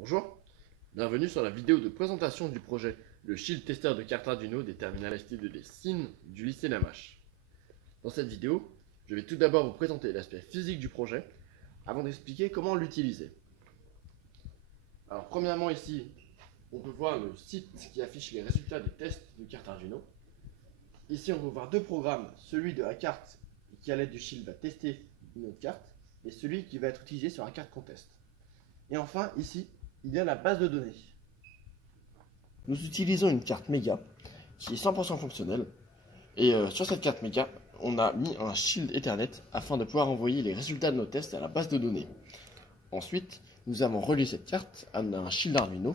Bonjour, bienvenue sur la vidéo de présentation du projet le Shield Tester de carte Arduino des terminales ST2 des SIN du lycée Lamache. Dans cette vidéo, je vais tout d'abord vous présenter l'aspect physique du projet avant d'expliquer comment l'utiliser. Alors premièrement ici, on peut voir le site qui affiche les résultats des tests de carte Arduino. Ici on peut voir deux programmes, celui de la carte qui à l'aide du Shield va tester une autre carte et celui qui va être utilisé sur la carte contest. Et enfin ici, il y a la base de données. Nous utilisons une carte méga qui est 100% fonctionnelle et sur cette carte méga, on a mis un Shield Ethernet afin de pouvoir envoyer les résultats de nos tests à la base de données. Ensuite, nous avons relié cette carte à un Shield Arduino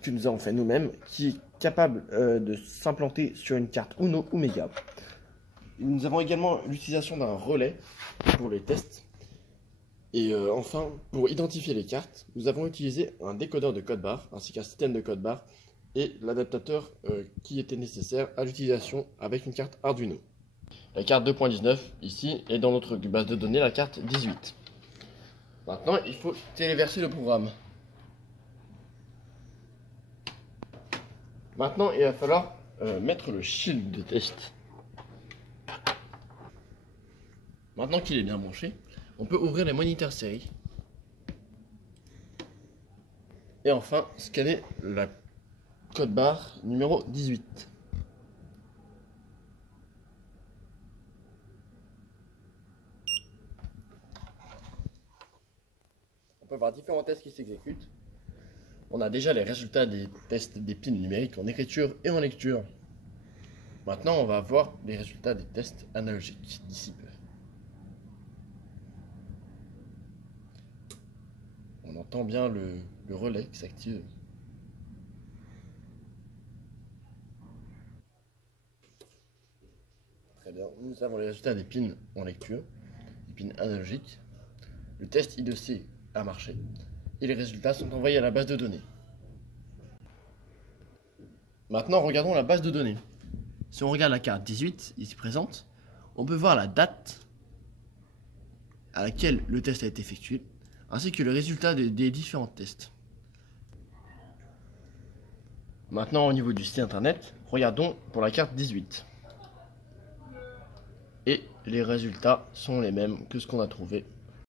que nous avons fait nous-mêmes qui est capable de s'implanter sur une carte Uno ou Mega. Nous avons également l'utilisation d'un relais pour les tests. Et enfin, pour identifier les cartes, nous avons utilisé un décodeur de code barre ainsi qu'un système de code barre et l'adaptateur qui était nécessaire à l'utilisation avec une carte Arduino. La carte 2.19 ici est dans notre base de données la carte 18. Maintenant, il faut téléverser le programme. Maintenant, il va falloir mettre le shield de test. Maintenant qu'il est bien branché, on peut ouvrir les moniteurs série. Et enfin, scanner la code barre numéro 18. On peut voir différents tests qui s'exécutent. On a déjà les résultats des tests des pins numériques en écriture et en lecture. Maintenant, on va voir les résultats des tests analogiques d'ici peu. On entend bien le relais qui s'active. Très bien, nous avons les résultats des pins en lecture, des pins analogiques. Le test I2C a marché et les résultats sont envoyés à la base de données. Maintenant, regardons la base de données. Si on regarde la carte 18 ici présente, on peut voir la date à laquelle le test a été effectué, ainsi que le résultat des différents tests. Maintenant, au niveau du site internet, regardons pour la carte 18. Et les résultats sont les mêmes que ce qu'on a trouvé